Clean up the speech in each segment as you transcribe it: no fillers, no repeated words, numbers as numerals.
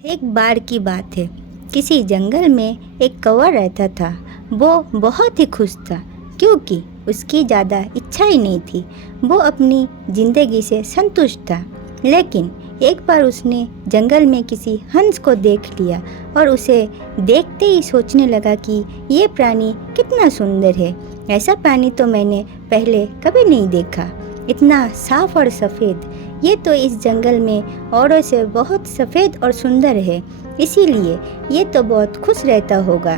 एक बार की बात है। किसी जंगल में एक कौवा रहता था। वो बहुत ही खुश था क्योंकि उसकी ज़्यादा इच्छा ही नहीं थी। वो अपनी ज़िंदगी से संतुष्ट था। लेकिन एक बार उसने जंगल में किसी हंस को देख लिया और उसे देखते ही सोचने लगा कि ये प्राणी कितना सुंदर है। ऐसा प्राणी तो मैंने पहले कभी नहीं देखा, इतना साफ और सफ़ेद। ये तो इस जंगल में औरों से बहुत सफ़ेद और सुंदर है, इसीलिए ये तो बहुत खुश रहता होगा।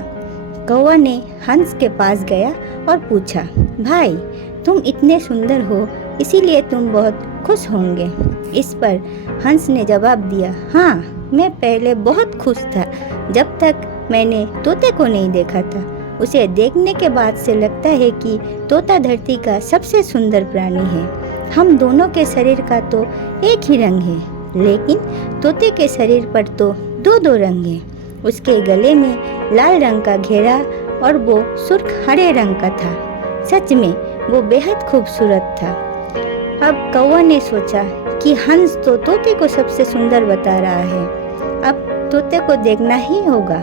कौवा ने हंस के पास गया और पूछा, भाई तुम इतने सुंदर हो इसीलिए तुम बहुत खुश होंगे। इस पर हंस ने जवाब दिया, हाँ मैं पहले बहुत खुश था जब तक मैंने तोते को नहीं देखा था। उसे देखने के बाद से लगता है कि तोता धरती का सबसे सुंदर प्राणी है। हम दोनों के शरीर का तो एक ही रंग है, लेकिन तोते के शरीर पर तो दो दो रंग हैं। उसके गले में लाल रंग का घेरा और वो सुर्ख हरे रंग का था। सच में वो बेहद खूबसूरत था। अब कौवा ने सोचा कि हंस तो तोते को सबसे सुंदर बता रहा है, अब तोते को देखना ही होगा।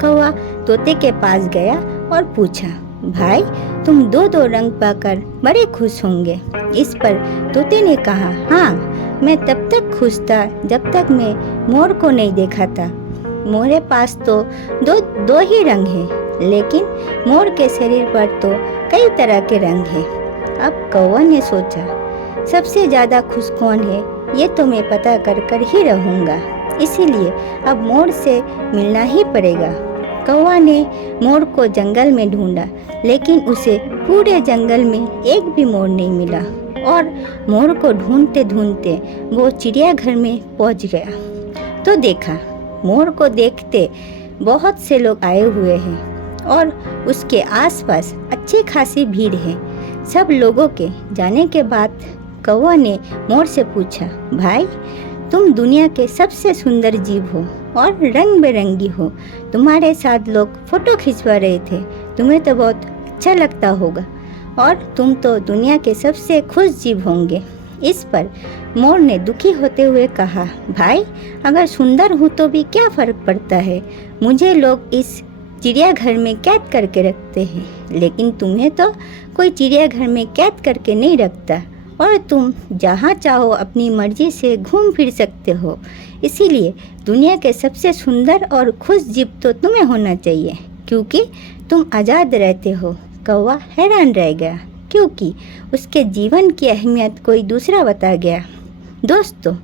कौवा तोते के पास गया और पूछा, भाई तुम दो दो रंग पाकर बड़े खुश होंगे। इस पर तोते ने कहा, हाँ मैं तब तक खुश था जब तक मैं मोर को नहीं देखा था। मोरे पास तो दो ही रंग हैं, लेकिन मोर के शरीर पर तो कई तरह के रंग हैं। अब कौवा ने सोचा, सबसे ज़्यादा खुश कौन है ये तो मैं पता कर ही रहूँगा, इसीलिए अब मोर से मिलना ही पड़ेगा। कौवा ने मोर को जंगल में ढूंढा, लेकिन उसे पूरे जंगल में एक भी मोर नहीं मिला और मोर को ढूंढते ढूंढते वो चिड़ियाघर में पहुंच गया। तो देखा, मोर को देखते बहुत से लोग आए हुए हैं और उसके आसपास अच्छी खासी भीड़ है। सब लोगों के जाने के बाद कौवा ने मोर से पूछा, भाई तुम दुनिया के सबसे सुंदर जीव हो और रंग बिरंगी हो। तुम्हारे साथ लोग फोटो खिंचवा रहे थे, तुम्हें तो बहुत अच्छा लगता होगा और तुम तो दुनिया के सबसे खुश जीव होंगे। इस पर मोर ने दुखी होते हुए कहा, भाई अगर सुंदर हूँ तो भी क्या फ़र्क पड़ता है, मुझे लोग इस चिड़ियाघर में कैद करके रखते हैं, लेकिन तुम्हें तो कोई चिड़ियाघर में कैद करके नहीं रखता और तुम जहाँ चाहो अपनी मर्जी से घूम फिर सकते हो। इसीलिए दुनिया के सबसे सुंदर और खुश जीव तो तुम्हें होना चाहिए, क्योंकि तुम आज़ाद रहते हो। कौवा हैरान रह गया क्योंकि उसके जीवन की अहमियत कोई दूसरा बता गया। दोस्तों,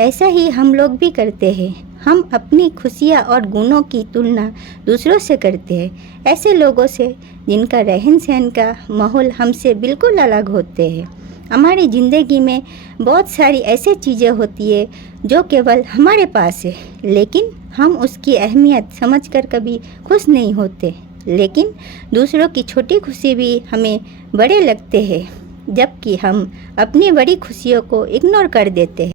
ऐसा ही हम लोग भी करते हैं। हम अपनी खुशियाँ और गुणों की तुलना दूसरों से करते हैं, ऐसे लोगों से जिनका रहन सहन का माहौल हमसे बिल्कुल अलग होते हैं। हमारी ज़िंदगी में बहुत सारी ऐसी चीज़ें होती है जो केवल हमारे पास है, लेकिन हम उसकी अहमियत समझकर कभी खुश नहीं होते। लेकिन दूसरों की छोटी खुशी भी हमें बड़े लगते हैं, जबकि हम अपनी बड़ी खुशियों को इग्नोर कर देते हैं।